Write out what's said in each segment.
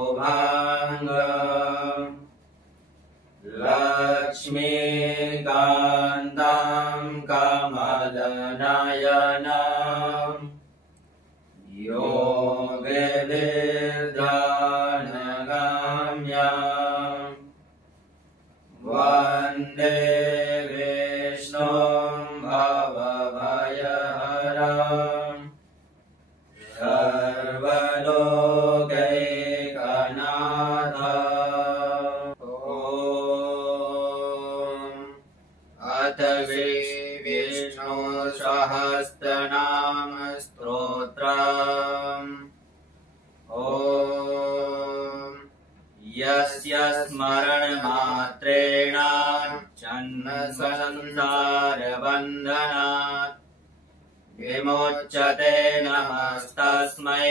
सौभाङ्ग लक्ष्मीकान्तं कमलनयनं योगिविद्यानगम्यं वन्दे विष्णुं भवभयहरं सर्वलोकैकनाथम्। अथ विष्णु सहस्रनाम स्तोत्रम्। यस्य स्मरणमात्रेण जन्म संसारबन्धनात् विमुच्यते। नमस्तस्मै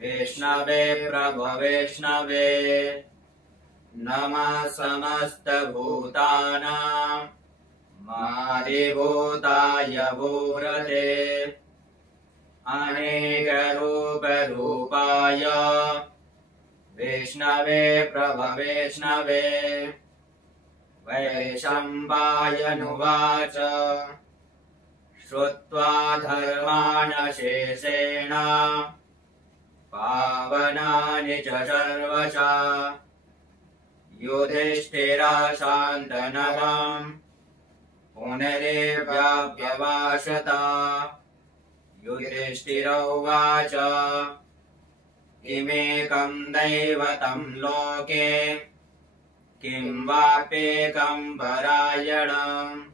विष्णवे प्रभविष्णवे। नमः समस्तभूतानां मादिभूताय भूरते अनेकरूपरूपाय विष्णवे प्रभविष्णवे। वैशम्पायनुवाच श्रुत्वा धर्माणशेषेण पावनानि च सर्वशः युधिष्ठिरशान्तनवम् पुनरेव्याप्यवासत। युधिष्ठिर उवाच किमेकं दैवतं लोके किं वाप्येकं परायणम्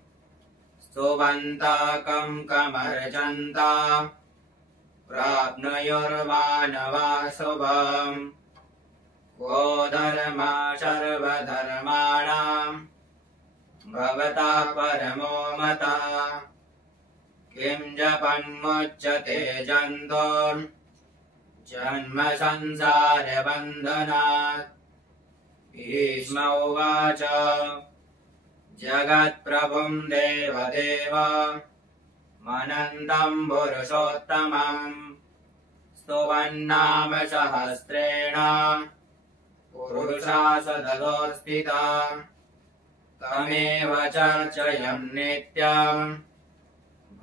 स्तुवन्तं कमर्चन्तं प्राप्नुयुर्मानवाः शुभम्। को धर्मः सर्वधर्माणां भवतः परमो मतः किं जपन्मुच्यते जन्तोः जन्म संसारबन्धनात्। भीष्म उवाच जगत्प्रभुं देवदेवमनन्तं पुरुषोत्तमं स्तुवन्नाम सहस्रेण पुरुषा सततोऽस्थिता। तमेव चर्चयन् नित्यं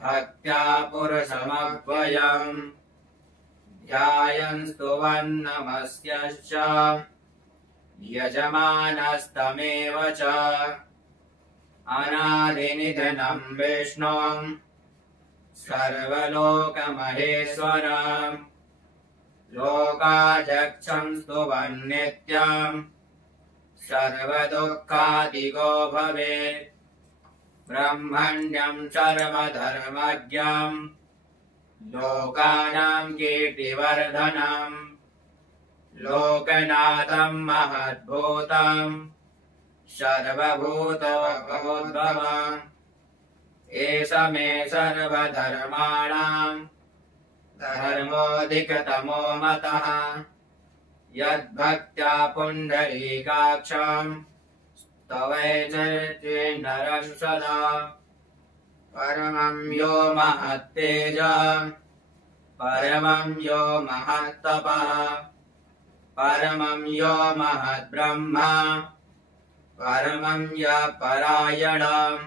भक्त्या पुरुषमव्ययम् ध्यायन् स्तुवन् नमस्यश्च यजमानस्तमेव च। अनादिनिधनं विष्णुं सर्वलोकमहेश्वरं लोकाध्यक्षं स्तुवन् नित्यं सर्वदुःखादिगो भवेत्। ब्रह्मण्यं सर्वधर्मज्ञं लोकानां कीर्तिवर्धनम् लोकनाथं महद्भूतं सर्वभूतभवोद्भवम्। एष मे सर्वधर्माणां धर्मोऽधिकतमो मतः यद्भक्त्या पुण्डरीकाक्षं स्तवैर्जयते नरः सदा। परमं यो महत्तेजः परमं यो महत्तपः परमं यो महद्ब्रह्म परमं यः परायणम्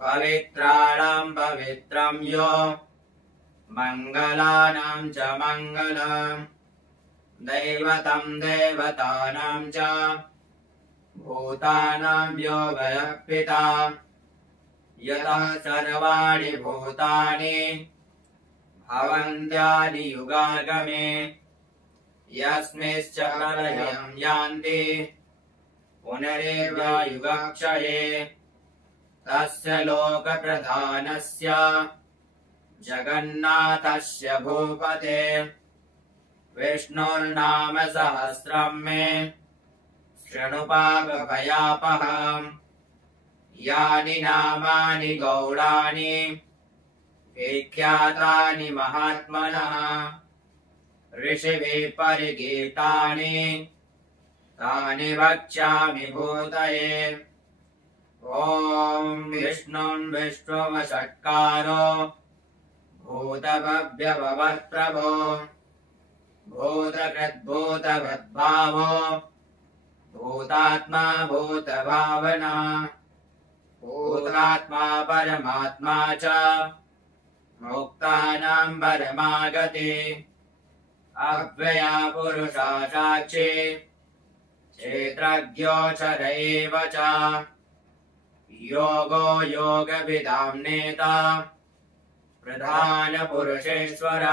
पवित्राणां पवित्रं यो मङ्गलानां च मङ्गलम् दैवतं देवतानां च भूतानां यो वयः पिता। यतः सर्वाणि भूतानि भवन्त्यादि युगागमे यस्मिंश्च प्रलयं यान्ति पुनरेव युगक्षये। तस्य लोकप्रधानस्य जगन्नाथस्य भूपते विष्णुर्नाम सहस्रं मे शृणु पापभयापहम्। यानि नामानि गौणानि विख्यातानि महात्मनः ऋषिभिः परिगीतानि तानि वक्ष्यामि भूतये। ॐ विष्णुं विष्णुमषट्कारो भूतभव्यभवत्प्रभो भूतकृद्भूतवद्भावो भूतात्मा भूतभावना भूतात्मा परमात्मा च मुक्तानां परमागति अव्यया पुरुषा साक्षी क्षेत्रज्ञोऽक्षर एव च योगो योगविदां नेता प्रधानपुरुषेश्वर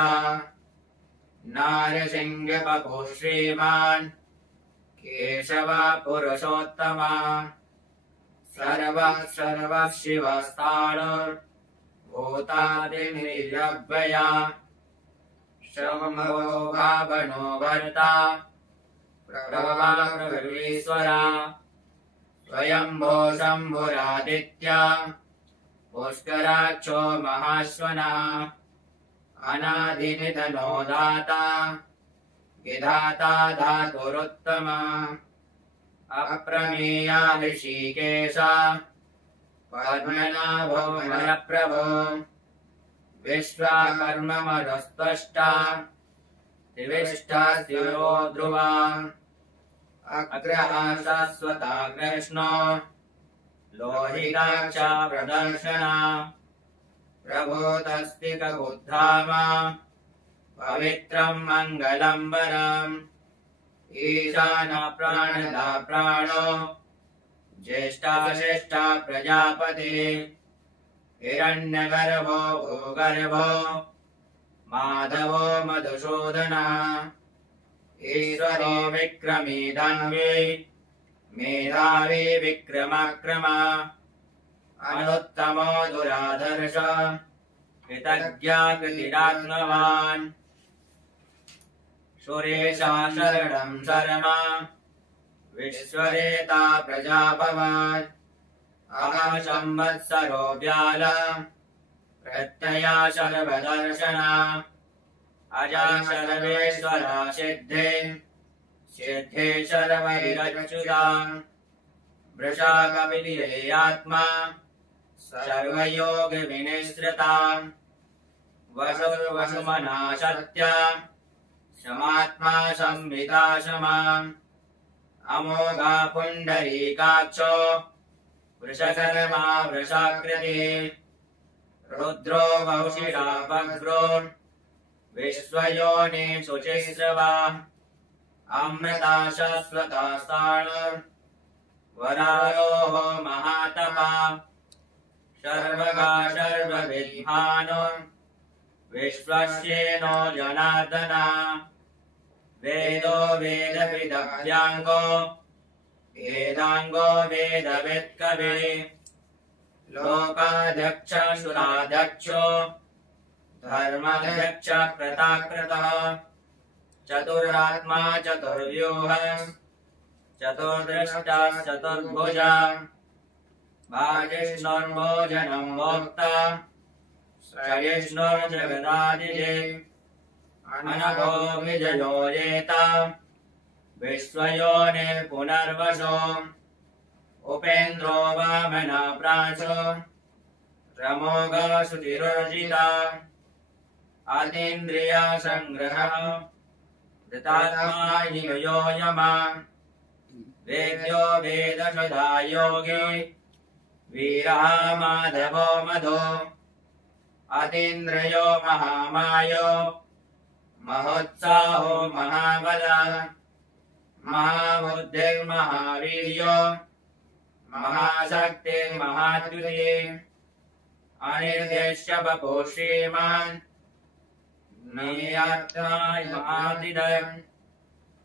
नारसिंहबभूः श्रीमान् केशव पुरुषोत्तमा सर्वः सर्वः शिवस्ताणुर्भूतादिनिरव्यया शम्भो भावनो भर्ता प्रभवाश्वरा स्वयंभो शम्भुरादित्या पुष्कराक्षो महाश्वनः अनादिनिधनो दाता विधाता धातुरुत्तमा अप्रमेया ऋषिकेश पद्मनाभो नरप्रभो विश्वकर्ममरुस्त्वष्टा त्रिविष्टा शिरो ध्रुवा अग्रहा शाश्वता कृष्णो लोहिताक्ष प्रदर्शना प्रभूतस्तिकबुद्धामा पवित्रम् मङ्गलम् वरम् ईशान प्राणदा प्राणो ज्येष्ठा श्रेष्ठा प्रजापति हिरण्यगर्भो भूगर्भो माधवो मधुसूदनः ईश्वरो विक्रमी धन्वी मेधावी विक्रमाक्रमा अनुत्तमो दुराधर्ष कृतज्ञा कृतिरात्मवान् सुरेशा शरणं शर्मा विश्वरेता प्रजापवान् अहं संवत्सरो व्याल प्रत्यया सर्वदर्शना अजा सर्वेश्वरा सिद्धे सिद्धे सर्वैरच्युता वृषाकपिलेयात्मा सर्वयोगविनिसृता वसुर्वसुमना सत्या क्षमात्मा संविदा क्षमा अमोघा पुण्डरीकाक्षो वृषकर्मा वृषाकृति रुद्रो वंशिषा वग्रो विश्वयोनि शुचिस्रवा अमृता शाश्वता स्थाणुर्वरारोः महातपा सर्वगा सर्वविद्वानो विश्वस्येनो जनार्दना वेदो वेदविदव्यांगो वेदांगो वेदवित्कवे लोकाध्यक्ष सुराध्यक्षो धर्माध्यक्ष कृताकृतः चतुरात्मा चतुर्व्यूह चतुर्दृष्टा चतुर्भुजा भाजिष्णुर्भोजनं भोक्ता सहिष्णुर्जगदादिजे अनघो विजयो येता विश्वयोनिर्पुनर्वसो उपेन्द्रो वामना प्राचो रमोगा सुचिरोर्जिता अतीन्द्रिया संग्रहः धृतात्मा निगयो यमा वेद्यो वेदसदा योगी वीरः माधवो मधो अतीन्द्रियो महामायो महोत्साहो महाबलः महाबुद्धिर्महावीर्यो महाशक्तिर्महाद्युति अनिर्देश्य बभो श्रीमान् नेयात्माय महादिदयम्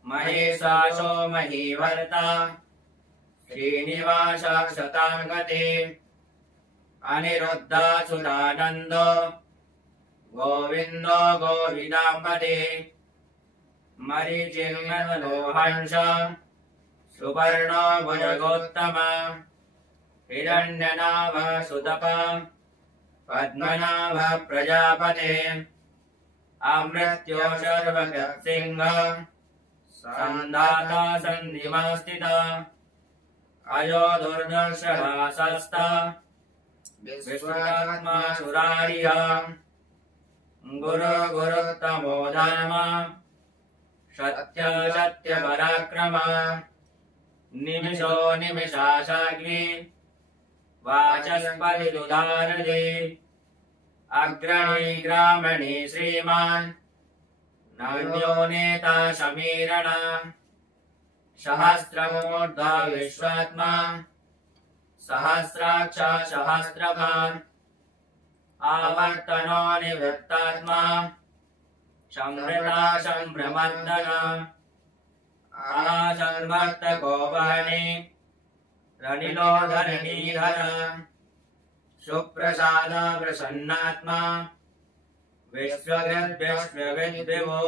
महेशासो महीवर्ता श्रीनिवास शताङ्गते अनिरुद्धासुरानन्दो गोविन्दो गोविदाम्बते मरीचिर्नवलोहंस सुपर्णो भुजगोत्तम हिरण्यनाभ सुतप पद्मनाभ प्रजापते अमृत्यो सर्वगतसिंह सन्दाता सन्धिमास्थिता अयो दुर्दर्शः शस्ता विश्वात्मा सुरारिः गुरु गुरुत्तमो धर्म सत्यपराक्रमा निमिषो निमिषाशाग्नि वाचस्पतिरुदारदे अग्रणी ग्रामणी श्रीमान् नान्यो नेता समीरण सहस्रमूर्धा विश्वात्मा सहस्राक्ष सहस्रभान् आवर्तनो निवृत्तात्मा संवृता संभ्रमर्दन आसंवर्तको वहने रनिलो धरणीधर सुप्रसाद प्रसन्नात्मा विश्वविद्विभो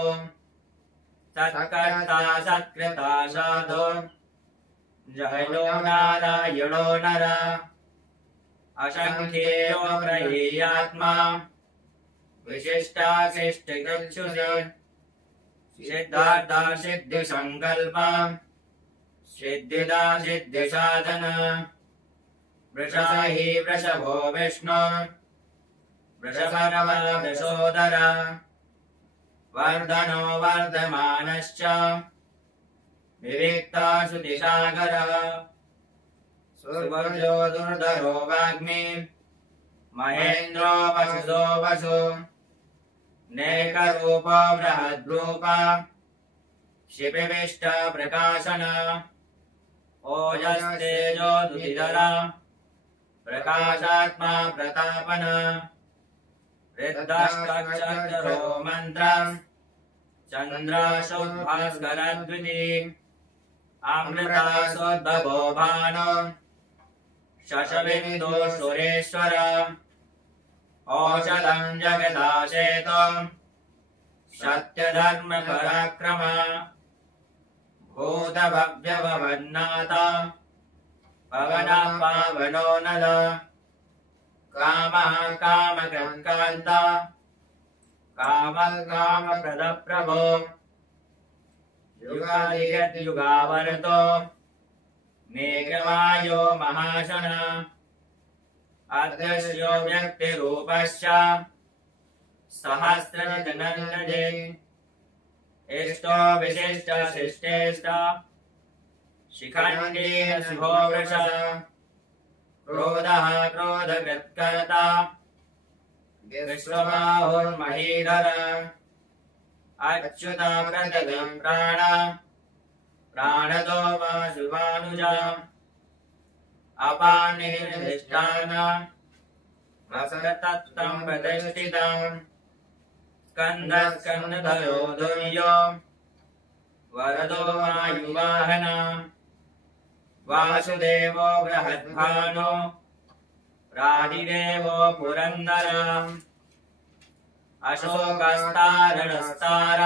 सत्कर्ता सत्कृता साधो जयो नारायणो नर असंख्येयो प्रहीयात्मा विशिष्टाशिष्टगच्छुषे सिद्धार्था सिद्धिसङ्कल्पा सिद्धिदा सिद्धिसाधन वृषहि वृषभो विष्णु वृषभरव वृषोदर वर्धनो वर्धमानश्च विविक्ता श्रुतिसागर सुवर्यो दुर्धरो वाग्मी महेन्द्रो वसुदो वसु नेकरूपो बृहद्रूपा शिपिविष्ट प्रकाशन ओजस्तेजो दुहिधर प्रकाशात्मा प्रतापन वृद्धश्चक्षरो मन्त्र चन्द्राशोद्भास्करद्विति अमृतासोद्भवो भानो शशबिन्दु सुरेश्वर औषधम् जगदाशेतो सत्यधर्म पराक्रम भूतभव्यभवन्नाथ पवनः पावनो नद कामः कामकृत्कान्त कामः कामप्रदप्रभो युगादिगद्युगावर्तो मेघवायो महाशन अदृश्यो व्यक्तिरूपश्च सहस्रजनन्दजे इष्टो विशिष्ट शिष्टेष्ट शिखण्डी शुभो वृष क्रोधः क्रोधकृत्कर्ता विश्वबाहुर्महीधर अच्युत प्रददं प्राण प्राणदो वासुवानुज अपानिर्दिष्टान वसतत्तं प्रतिष्ठितं स्कन्दस्कन्दधरो दुर्यो वरदो वायुवाहन वासुदेवो बृहद्भानो राधिदेवो पुरन्दर अशोकस्तारणस्तार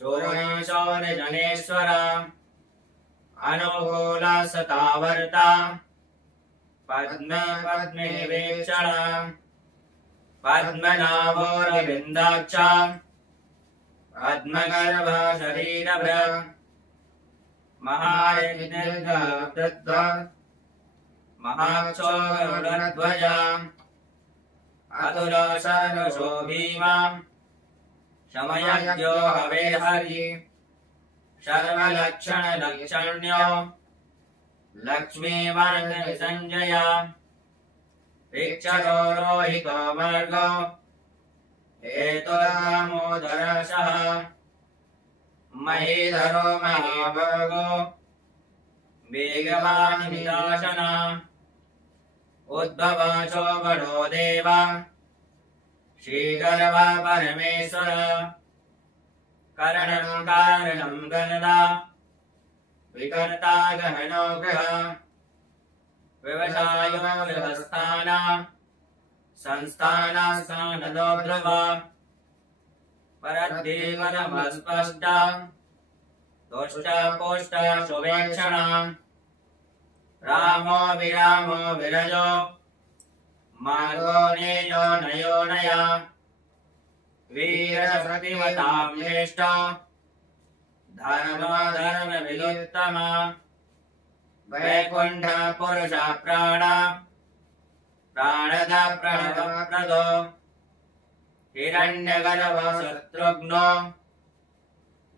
शोणीशोनिजनेश्वर अनुकूलसतावर्ता पद्मे पद्मे वीक्षण पद्मनाभोरविन्दाक्ष पद्मगर्भ शरीरभृत् महायज्ञर्गवृद्ध महाक्षो गरुडध्वज अतुलशर्वशो भीमा शमयज्ञो हवे हरि सर्वलक्षणलक्षण्यो लक्ष्मीवर्णविसञ्जय वीक्षरो रोहितो वर्गो हेतुर्दामोदरशः महीधरो महावर्गो वेगवान् विनाशन उद्भवाचो बडो देव श्रीगर्भ परमेश्वर करणं कारणं गणदा विकर्ता गहनो गृह व्यवसायो गृहस्थान संस्थान स्थानदो ध्रुव परद्देवनमस्पष्ट तुष्ट पुष्ट शुभेक्षण रामो विरामो विरजो मार्गो नेयो नयो नया वीरप्रतिमतां ज्येष्ठ धर्मो धर्मविदुत्तम वैकुण्ठ पुरुष प्राण प्राणद प्रणवप्रदो हिरण्यगर्भ शत्रुघ्नो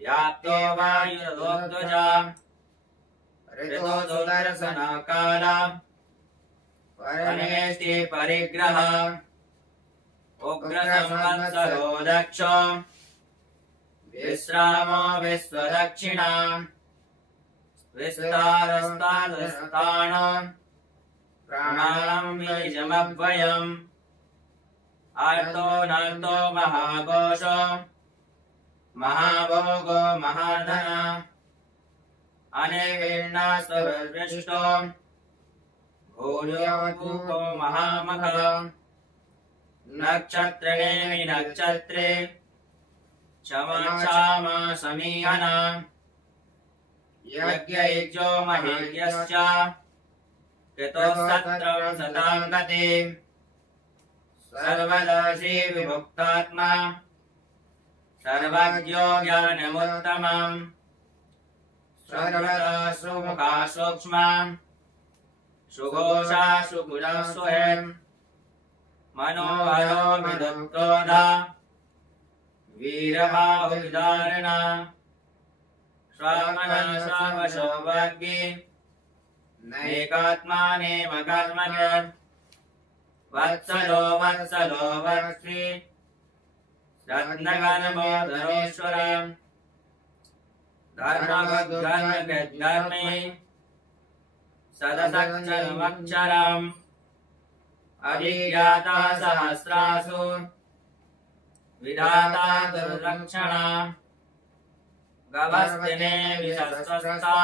व्याप्तो वायुर्ध्वजा ऋतो सुदर्शनकाल परमेष्टि परिग्रह उग्रसंवत्सरो दक्षो विश्रामो विश्वदक्षिणा विस्तारस्तादस्तानो प्राणालं बीजमव्ययम् आर्तो नर्तो महाघोषो महाभोगो महाधन अनेकेर्नास्तवृष्टो भूयो महामख नक्षत्रे नक्षत्रे क्षमा समीहना यज्ञयज्ञो महेयश्च कृतोस्तत्रं सतां गते सर्वदर्शी विमुक्तात्मा सर्वज्ञो ज्ञानमुत्तमम् सर्वदा सुमुखा सूक्ष्मा सुघोषा सुगुणा स्वयं मनोहरो विदुक्तोधा वीरबाहुधारणा श्रावण श्रावशोभाग्ये नैकात्माने मकर्मण वत्सलो वत्सलो वत्सी रत्नगर्भोधरेश्वर धर्मगुद्धर्मे सदसक्षरमक्षरम् अभिज्ञाता सहस्रासु विधाता दुर्लक्षणा गवस्तिने विशस्वस्ता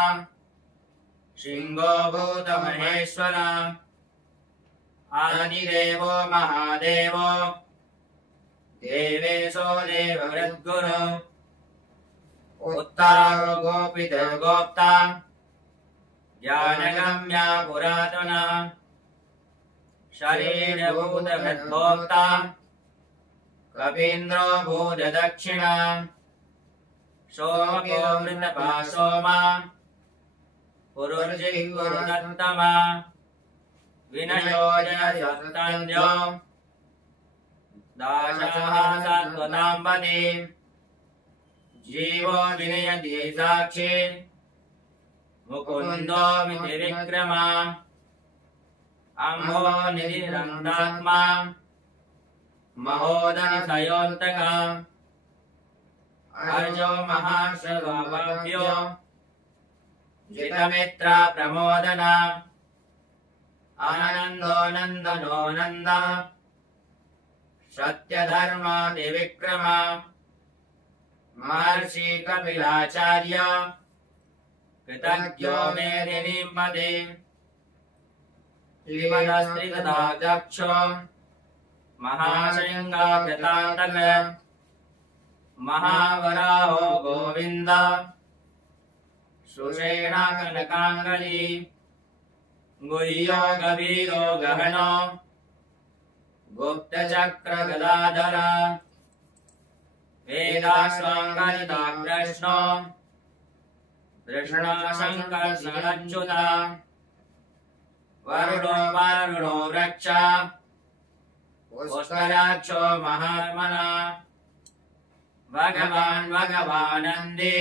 शिंगो भूतमहेश्वर आदिदेवो महादेवो देवेशो देववृद्गुरु उत्तरो गोपितर्गोप्ता ज्ञानगम्या पुरातना शरीरभूतभृद्भोक्ता कपीन्द्रो भूतदक्षिणा सोमो मृतपाशोमा पुरुर्जिह्वरुदत्तमा विनयो जयसत्तन्यो दाशः सत्त्वताम्बते जीवो विनयति साक्षी मुकुन्दो विधिविक्रमा अम्भो निधिरन्तात्मा महोदयसयोन्तका अर्जो महाश्रवाभ्यो जितमित्रा प्रमोदना आनन्दो नन्दनो नन्द सत्यधर्मादिविक्रमा महर्षि कपिलाचार्य कृतज्ञो मेदिनीपदे श्रीमदस्त्रिगदाध्यक्षो महाशृङ्गाकृतान्तक महावराहो गोविन्द सुषेणा कनकाङ्गली गुह्यो गभीरो गहनो गुप्तचक्रगदाधर वेदाश्वाङ्गलिताकृष्णो कृष्णशङ्कर्षणच्युता वरुणो वरुणो वृक्ष पुष्कराक्षो महात्मना भगवान् भगवानन्दे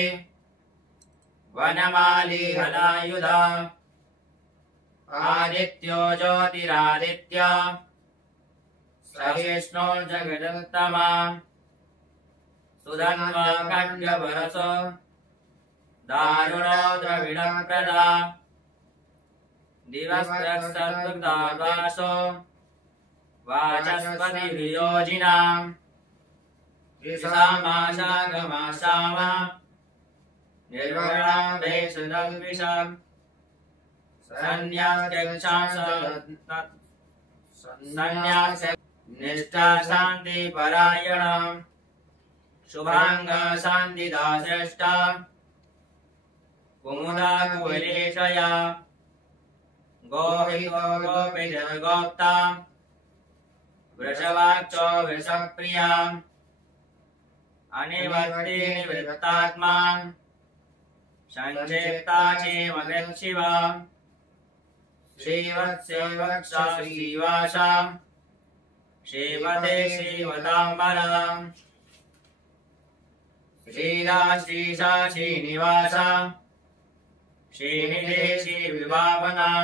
वनमाली हलायुधा आदित्यो ज्योतिरादित्य सहिष्णो जगदत्तमा सुधन्वा खड्गवरसो दारुणो द्रविणप्रदा दिवस्त्रसर्वदावासो वाचस्पति वियोजिनाम् त्रिसामाशागमाशाम निर्वणाम् भेषदल्विषम् संन्यास निष्ठा शांति परायणम् शुभांग शांतिदा श्रेष्ठा कुमुदा कुलेशया गोहितो गोपितर्गोप्ता वृषवाक्षो वृषप्रिया अनिवर्ति निवृत्तात्मा संचेता चेमगच्छिवा श्रीवत्सेवक्षा श्रीवासा श्रीमते श्रीवताम्बरा शीला श्रीशा श्रीनिवासा श्रीनिधे श्रीविभावना